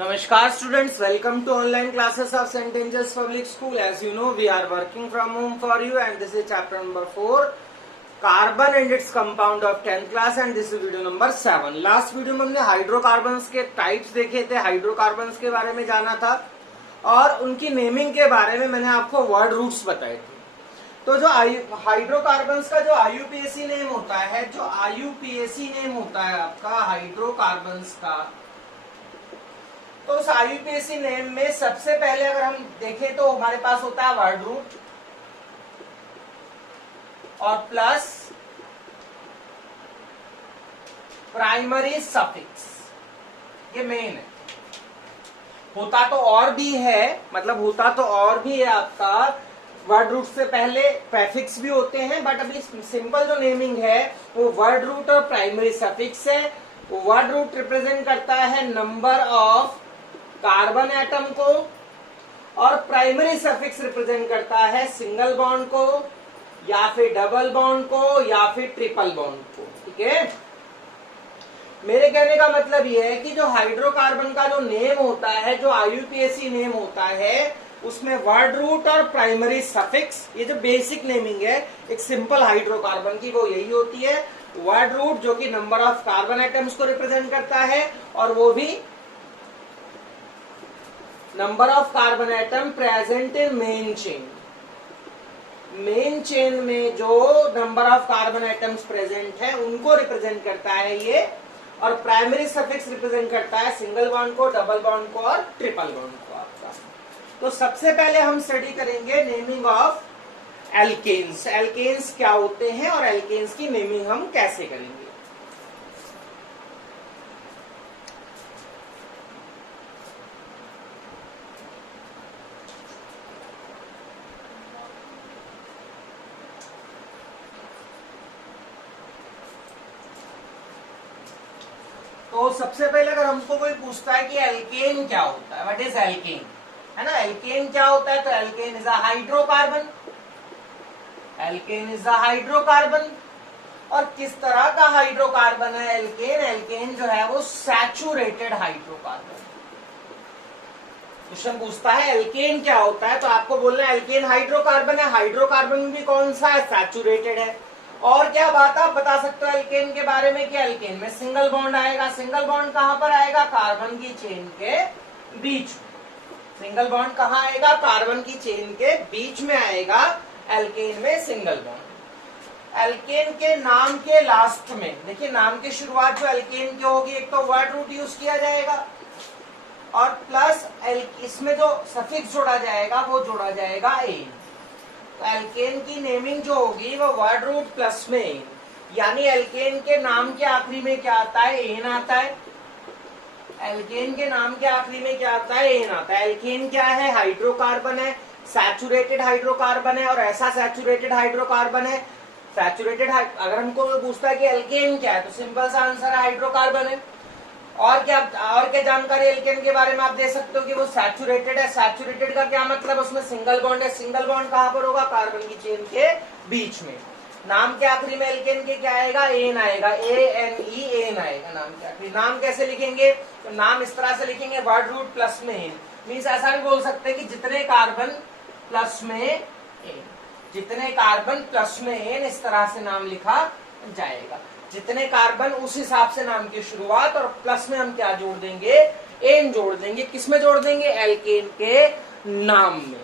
Namaskar students, welcome to online classes of St. Angel's Public School. As you know, we are working from home for you and this is chapter number 4, Carbon and its compound of 10th class and this is video number 7. Last video में हमने hydrocarbons के types देखे थे, hydrocarbons के बारे में जाना था और उनकी नेमिंग के बारे में मैंने आपको वर्ड रूट्स बताए थे। तो जो हाइड्रोकार्बन्स का जो आईयूपीएसी नेम होता है, जो आईयूपीएसी नेम होता है आपका हाइड्रोकार्बन्स का, तो उस आईयूपीएसी नेम में सबसे पहले अगर हम देखें तो हमारे पास होता है वर्ड रूट और प्लस प्राइमरी सफिक्स। ये मेन है। होता तो और भी है, मतलब होता तो और भी है आपका, वर्ड रूट से पहले प्रेफिक्स भी होते हैं, बट अभी सिंपल जो नेमिंग है वो वर्ड रूट और प्राइमरी सफिक्स है। वर्ड रूट रिप्रेजेंट करता है नंबर ऑफ कार्बन एटम को और प्राइमरी सफिक्स रिप्रेजेंट करता है सिंगल बॉन्ड को या फिर डबल बॉन्ड को या फिर ट्रिपल बॉन्ड को। ठीक है, मेरे कहने का मतलब यह है कि जो हाइड्रोकार्बन का जो नेम होता है, जो आईयूपीएसी नेम होता है, उसमें वर्ड रूट और प्राइमरी सफिक्स, ये जो बेसिक नेमिंग है एक सिंपल हाइड्रोकार्बन की, वो यही होती है। वर्ड रूट जो कि नंबर ऑफ कार्बन एटम्स को रिप्रेजेंट करता है और वो भी number of carbon atom present in main chain. Main chain में जो number of carbon atoms present है उनको रिप्रेजेंट करता है ये, और प्राइमरी सफिक्स रिप्रेजेंट करता है सिंगल बॉन्ड को, डबल बॉन्ड को और ट्रिपल बॉन्ड को आपका। तो सबसे पहले हम स्टडी करेंगे नेमिंग ऑफ एल्केन्स। एल्केन्स क्या होते हैं और एल्केन्स की नेमिंग हम कैसे करेंगे। तो सबसे पहले अगर हमको कोई पूछता है कि एल्केन क्या होता है, व्हाट इज एल्केन, है ना, एल्केन क्या होता है, तो alkane is a hydrocarbon. Alkane is a hydrocarbon. और किस तरह का हाइड्रोकार्बन है एल्केन? एल्केन जो है वो सैचुरेटेड हाइड्रोकार्बन। क्वेश्चन पूछता है एल्केन क्या होता है, तो आपको बोलना है एल्केन हाइड्रोकार्बन है। हाइड्रोकार्बन भी कौन सा है? सैचुरेटेड है। और क्या बात आप बता सकते हो एल्केन के बारे में कि एल्केन में सिंगल बॉन्ड आएगा। सिंगल बॉन्ड कहां पर आएगा? कार्बन की चेन के बीच। सिंगल बॉन्ड कहां आएगा? कार्बन की चेन के बीच में आएगा एल्केन में सिंगल बॉन्ड। एल्केन के नाम के लास्ट में देखिए, नाम की शुरुआत जो एल्केन की होगी, एक तो वर्ड रूट यूज किया जाएगा और प्लस इसमें जो सफिक्स जोड़ा जाएगा वो जोड़ा जाएगा एन। तो एल्केन की नेमिंग जो होगी वो वर्ड रूट प्लस में एन, यानी एल्केन के नाम के आखिरी में क्या आता है? एन आता है। एल्केन के नाम के आखिरी में क्या आता है? एन आता है। एल्केन क्या है? हाइड्रोकार्बन है, सैचुरेटेड हाइड्रोकार्बन है, और ऐसा सैचुरेटेड हाइड्रोकार्बन है, सैचुरेटेड। अगर हमको पूछता है कि एल्केन क्या है, तो सिंपल सा आंसर है हाइड्रोकार्बन है। और क्या जानकारी एल्केन के बारे में आप दे सकते हो कि वो सैचुरेटेड है। सैचुरेटेड का क्या मतलब? उसमें सिंगल बॉन्ड है। सिंगल बॉन्ड कहां पर होगा? कार्बन की चेन के बीच में। नाम के आखिरी में एल्केन के क्या आएगा? एन आएगा, ANE एन आएगा नाम के आखिरी। नाम कैसे लिखेंगे? तो नाम इस तरह से लिखेंगे, वर्ड रूट प्लस में एन। मीन्स ऐसा भी बोल सकते हैं कि जितने कार्बन प्लस में एन, जितने कार्बन प्लस में एन, इस तरह से नाम लिखा जाएगा। जितने कार्बन उस हिसाब से नाम की शुरुआत, और प्लस में हम क्या जोड़ देंगे? एन जोड़ देंगे। किसमें जोड़ देंगे? एल्केन के नाम में।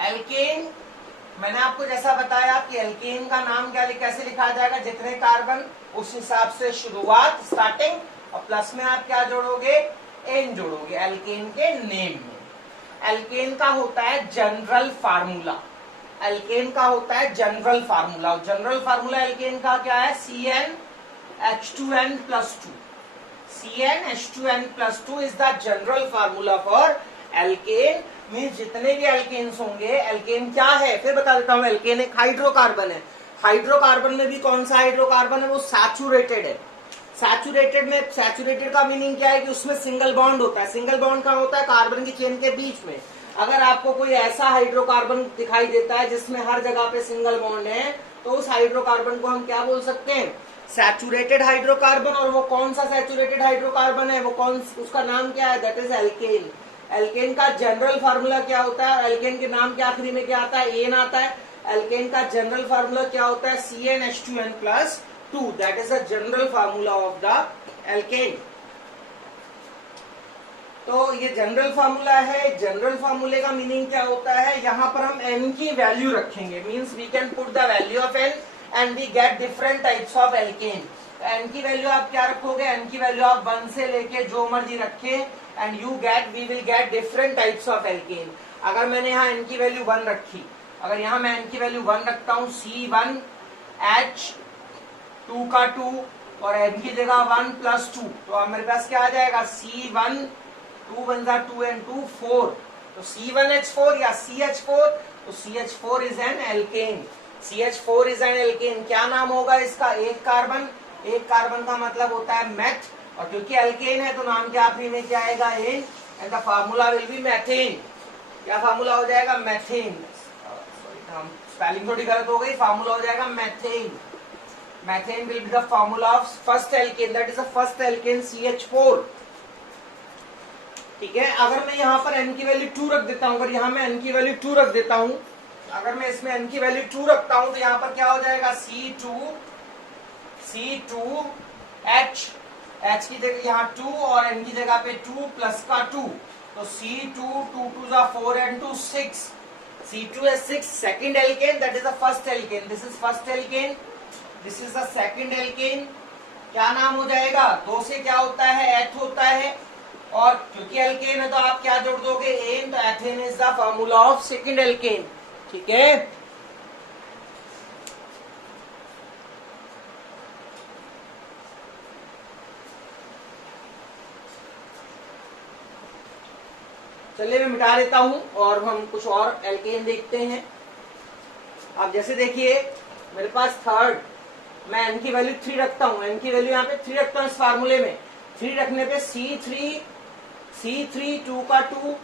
एल्केन, मैंने आपको जैसा बताया कि एल्केन का नाम कैसे लिखा जाएगा? जितने कार्बन उस हिसाब से शुरुआत, स्टार्टिंग, और प्लस में आप क्या जोड़ोगे? एन जोड़ोगे एल्केन के नेम में। एल्केन का होता है जनरल फार्मूला। एल्केन का होता है general formula. General formula alkane का क्या है? CnH2n+2। CnH2n+2 is the general formula for alkane, means जितने भी एल्केन्स होंगे, एल्केन क्या है फिर बता देता हूँ। एल्केन एक हाइड्रोकार्बन है। हाइड्रोकार्बन में भी कौन सा हाइड्रोकार्बन है, वो सैचुरेटेड है। सैचुरेटेड में, सैचुरेटेड का मीनिंग क्या है कि उसमें सिंगल बॉन्ड होता है। सिंगल बॉन्ड कहाँ होता है, कार्बन की चेन के बीच में। अगर आपको कोई ऐसा हाइड्रोकार्बन दिखाई देता है जिसमें हर जगह पे सिंगल बॉन्ड है, तो उस हाइड्रोकार्बन को हम क्या बोल सकते हैं, सैचुरेटेड हाइड्रोकार्बन। और वो कौन सा सैचुरेटेड हाइड्रोकार्बन है, वो कौन, उसका नाम क्या है, दैट इज एल्केन। एल्केन का जनरल फार्मूला क्या होता है, एल्केन के नाम के आखिरी में क्या आता है, एन आता है। एल्केन का जनरल फार्मूला क्या होता है, CnH2n+2, that is the general formula of the alkene. तो ये जनरल फार्मूला है। जनरल फार्मूले का मीनिंग क्या होता है, यहाँ पर हम n की वैल्यू रखेंगे, means we can put the value of n and we get different types of alkane. n की वैल्यू आप क्या रखोगे, n की वैल्यू आप 1 से लेके जो मर्जी रखे and we will get different types of alkane. अगर मैंने यहाँ n की वैल्यू 1 रखी, अगर यहाँ मैं n की वैल्यू 1 रखता हूँ, C1H2 का 2 और n की जगह 1+2, तो अब मेरे पास क्या आ जाएगा, C1 2 1 2 and 2 4, तो C1H4 या CH4, तो CH4 is an alkane. CH4 is an alkane. क्या नाम होगा इसका, एक कार्बन। एक कार्बन का मतलब होता है मेथ, और क्योंकि एल्केन है तो नाम के आखिरी में क्या आएगा, ane, and the formula will be methane. क्या फार्मूला हो जाएगा, मैथेन। स्पेलिंग थोड़ी गलत हो गई, फार्मूला हो जाएगा methane. Methane will be the formula of first alkane, that is the first alkane CH4। ठीक है। अगर मैं यहाँ पर n की वैल्यू 2 रख देता हूँ, अगर यहाँ मैं n की वैल्यू 2 रख देता हूँ, अगर मैं इसमें n की वैल्यू 2 रखता हूँ, तो यहाँ पर क्या हो जाएगा, C2H, H की जगह यहाँ 2 और n की जगह पे 2 प्लस का 2, तो C2 2 2 4 and 2 6, C2 is 6, second alkane, that is the first alkane, this is first alkane, this is the second alkane। क्या नाम हो जाएगा, 2 से क्या होता है, एथ होता है, और क्योंकि एल्केन है तो आप क्या जोड़ दोगे, एन, तो ethane is the formula of second alkane. ठीक है। चलिए मैं मिटा देता हूं और हम कुछ और एल्केन देखते हैं। अब जैसे देखिए मेरे पास थर्ड, मैं n की वैल्यू 3 रखता हूं, n की वैल्यू यहाँ पे 3 रखता हूं इस फार्मूले में। 3 रखने पे C3 2 का 2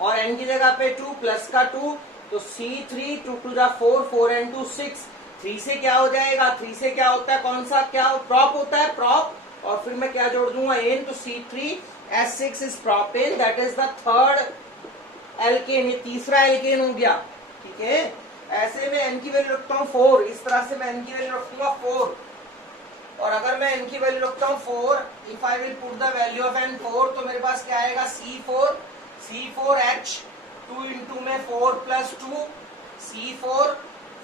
और n की जगह पे 2 प्लस का 2, तो C3 2 2 4 4 and 2 6। 3 से क्या हो जाएगा, 3 से क्या होता है, कौन सा, क्या प्रॉप होता है, प्रॉप, और फिर मैं क्या जोड़ दूंगा, एन, तो C3H6 is propane, that is the third alkane, ये तीसरा एल्केन हो गया। ठीक है। ऐसे में n की वैल्यू रखता हूँ 4, इस तरह से मैं n की वैल्यू रखूंगा 4, और अगर मैं n की वैल्यू रखता हूँ 4, if I will put the value of n 4, तो मेरे पास क्या आएगा, C4H 2 इंटू में 4 plus 2, C4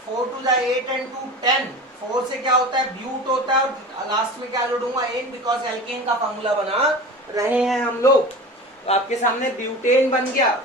4 to the 8 and 2 10। 4 से क्या होता है, ब्यूट होता है, और लास्ट में क्या जोड़ूंगा, एन, बिकॉज एल्केन का फॉर्मूला बना रहे हैं हम लोग। तो आपके सामने ब्यूटेन बन गया।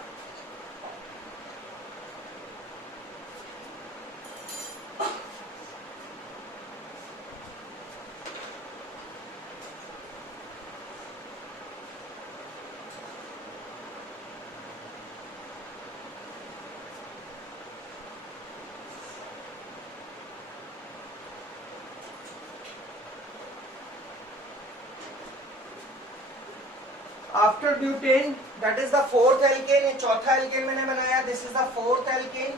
After butane, that is the fourth alkane, ये चौथा एल्केन मैंने बनाया, this is the fourth alkane,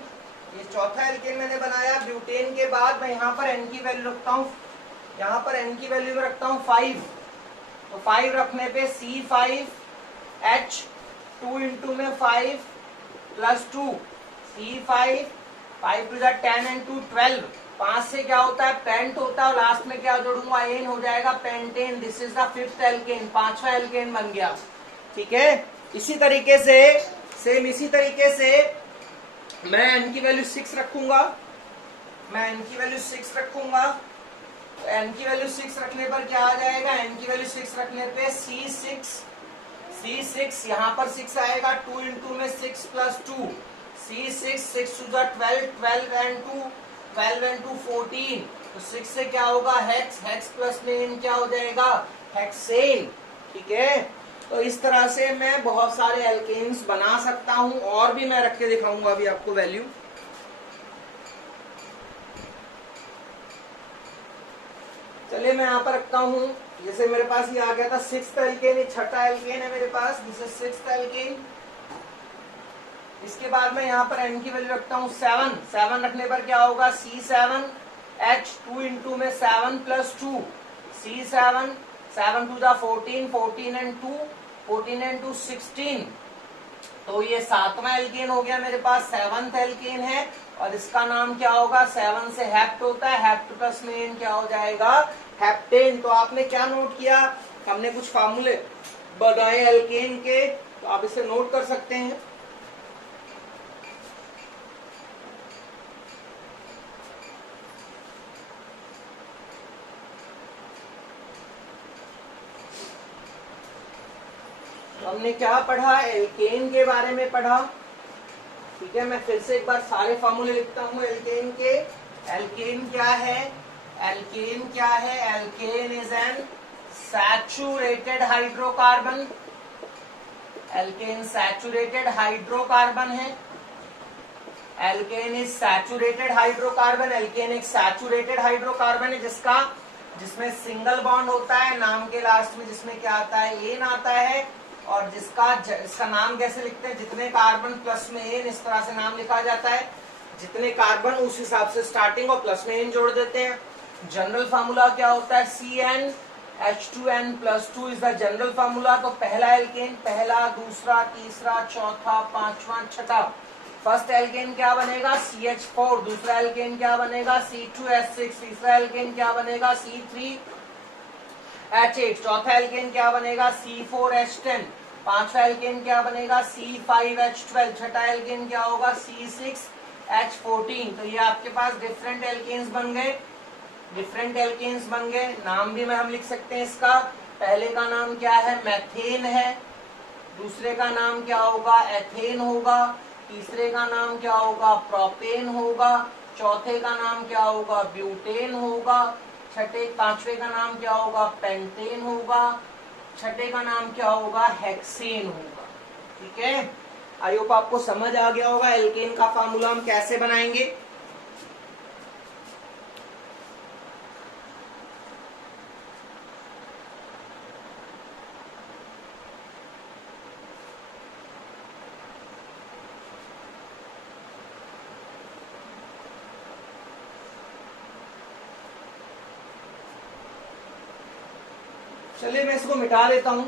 ये चौथा एल्केन मैंने बनाया। ब्यूटेन के बाद मैं यहाँ पर n की वैल्यू रखता हूँ, यहाँ पर n की वैल्यू में रखता हूँ 5, तो 5 रखने पे C5H 2 इंटू में 5 plus 2, C5 5 to the 10 and 2 12। 5 से क्या होता है, पेंट होता है, और लास्ट में क्या जोड़ूंगा, एन हो जाएगा, pentane. This is the fifth alkane, पांचवा एल्केन बन गया। ठीक है। इसी तरीके से सेम इसी तरीके से मैं n की वैल्यू 6 रखूंगा, मैं n की वैल्यू 6 रखूंगा, तो n की वैल्यू 6 रखने पर क्या आ जाएगा, n की वैल्यू 6 रखने पे C6 यहाँ पर 6 आएगा, 2 इंटू में 6 plus 2, C6 6 to the 12 12 and 2 12 and 2 14, तो 6 से क्या होगा, हेक्स, हेक्स प्लस में n क्या हो जाएगा, हेक्सेन। ठीक है। तो इस तरह से मैं बहुत सारे एल्केन्स बना सकता हूं, और भी मैं रख के दिखाऊंगा अभी आपको वैल्यू। चलिए मैं यहाँ पर रखता हूं, जैसे मेरे पास ये आ गया था सिक्स्थ एल्केन, ये छठा एल्केन है मेरे पास, दिस इज सिक्स्थ एल्केन। इसके बाद मैं यहाँ पर n की वैल्यू रखता हूँ 7। 7 रखने पर क्या होगा, C7H2 इंटू में 7 plus 2, C7, 7 to 14, 14 and 2, 14 and 2 16। तो ये 7वां एल्केन हो गया मेरे पास, 7th एल्केन है, और इसका नाम क्या होगा, 7 से हेप्ट होता है, हेप्ट प्लस में एन क्या हो जाएगा, हेप्टेन। तो आपने क्या नोट किया, हमने कुछ फार्मूले बनाए एल्केन के, तो आप इसे नोट कर सकते हैं। हमने क्या पढ़ा, एल्केन के बारे में पढ़ा। ठीक है, मैं फिर से एक बार सारे फॉर्मूले लिखता हूं एल्केन के। एल्केन क्या है, एल्केन क्या है, alkane is an saturated hydrocarbon. Alkane saturated hydrocarbon है। Alkane is saturated hydrocarbon. Alkane एक सैचुरेटेड हाइड्रोकार्बन है जिसमें सिंगल बॉन्ड होता है, नाम के लास्ट में जिसमें क्या आता है, एन आता है, और इसका नाम कैसे लिखते हैं, जितने कार्बन प्लस में एन, इस तरह से नाम लिखा जाता है। जितने कार्बन उस हिसाब से स्टार्टिंग और प्लस में एन जोड़ देते हैं। जनरल फार्मूला क्या होता है, CnH2n+2 is the general formula. तो पहला एल्केन, पहला, दूसरा, तीसरा, चौथा, पांचवा, छठा। फर्स्ट एल्केन क्या बनेगा, CH4। दूसरा एल्केन क्या बनेगा, C2H6। तीसरा एल्केन क्या बनेगा, C3H8। चौथा एल्केन क्या बनेगा, C4H10। पांचवा एल्केन क्या बनेगा, C5H12। छठा एल्केन क्या होगा, C6H14। तो ये आपके पास डिफरेंट एल्केन्स बन गए, डिफरेंट एल्केन्स बन गए। नाम भी हम लिख सकते हैं इसका। पहले का नाम क्या है, मेथेन है। दूसरे का नाम क्या होगा, एथेन होगा। तीसरे का नाम क्या होगा, प्रोपेन होगा। चौथे का नाम क्या होगा, ब्यूटेन होगा। पांचवे का नाम क्या होगा, पेंटेन होगा। छठे का नाम क्या होगा, हेक्सेन होगा। ठीक है, आई होप आपको समझ आ गया होगा एल्केन का फार्मूला हम कैसे बनाएंगे। चलिए मैं इसको मिटा देता हूं,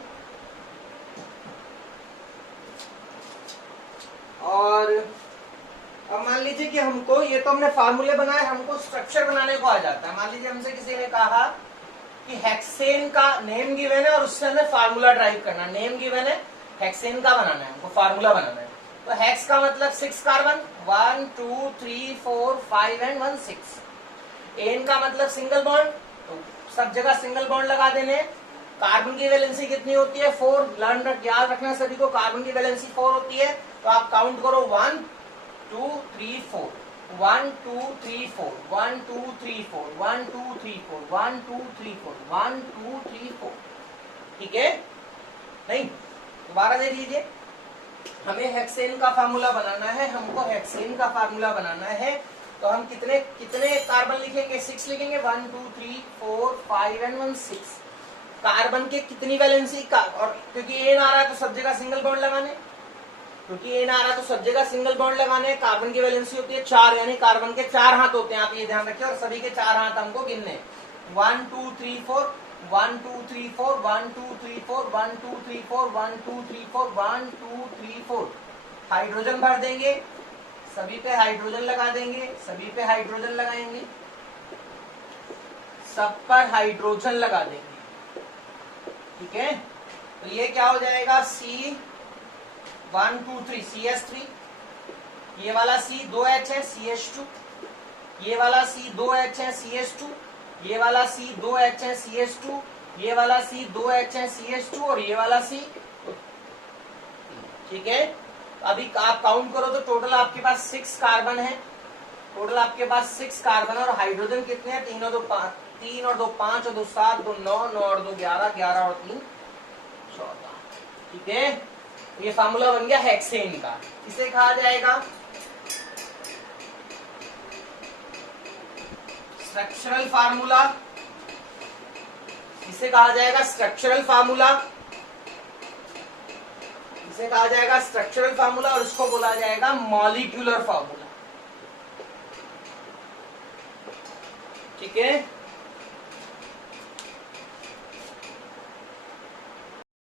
और अब मान लीजिए कि हमको, ये तो हमने फार्मूले बनाए, हमको स्ट्रक्चर बनाने को आ जाता है। मान लीजिए हमसे किसी ने कहा कि हेक्सेन का नेम गिवन है और उससे हमें फार्मूला ड्राइव करना। नेम गिवन है, हेक्सेन का बनाना है हमको, फार्मूला बनाना है। तो हेक्स का मतलब 6 कार्बन, 1 2 3 4 5 एंड 1 6। एन का मतलब सिंगल बॉन्ड, तो सब जगह सिंगल बॉन्ड लगा देने। कार्बन की वैलेंसी कितनी होती है, 4। याद रखना सभी को, कार्बन की वैलेंसी 4 होती है। तो आप काउंट करो, 1 2 3 4, 1 2 3 4, 1 2 3 4, 1 2 3 4, 1 2 3 4, 1 2 3 4। ठीक है, नहीं दोबारा देख लीजिए, हमें हेक्सेन का फार्मूला बनाना है। हमको हेक्सेन का फार्मूला बनाना है, तो हम कितने कितने कार्बन लिखेंगे, 6 लिखेंगे। 1 2 3 4 5 एंड 1 6। कार्बन के कितनी वैलेंसी का, और क्योंकि एन आ रहा है तो सब जगह सिंगल बॉन्ड लगाने, क्योंकि एन आ रहा है तो सब जगह सिंगल बॉन्ड लगाने। कार्बन की वैलेंसी होती है 4, यानी कार्बन के 4 हाथ होते हैं, आप ये ध्यान रखिए, और सभी के 4 हाथ हमको गिनने। 1 2 3 4, 1 2 3 4, 1 2 3 4, 1 2 3 4, 1 2 3 4, 1 2 3 4। हाइड्रोजन भर देंगे, सभी पे हाइड्रोजन लगा देंगे, सभी पे हाइड्रोजन लगाएंगे, सब पर हाइड्रोजन लगा देंगे। ठीक है, तो ये क्या हो जाएगा, C1 2 3 CH3। ये वाला C 2H है, CH2। ये वाला C 2H है, CH2। ये वाला C 2H है, CH2। ये वाला C 2H है, CH2, और ये वाला C। ठीक है, अभी आप काउंट करो तो टोटल आपके पास 6 कार्बन है। टोटल आपके पास 6 कार्बन, और हाइड्रोजन कितने हैं, 3 और 2 5, 3 और 2 5 और 2 7, 2 9, 9 और 2 11, 11 और 3 14। ठीक है, ये फार्मूला बन गया हेक्सेन का। इसे कहा जाएगा स्ट्रक्चरल फार्मूला, इसे कहा जाएगा स्ट्रक्चरल फार्मूला, इसे कहा जाएगा स्ट्रक्चरल फार्मूला, और इसको बोला जाएगा मॉलिक्यूलर फार्मूला। ठीक है।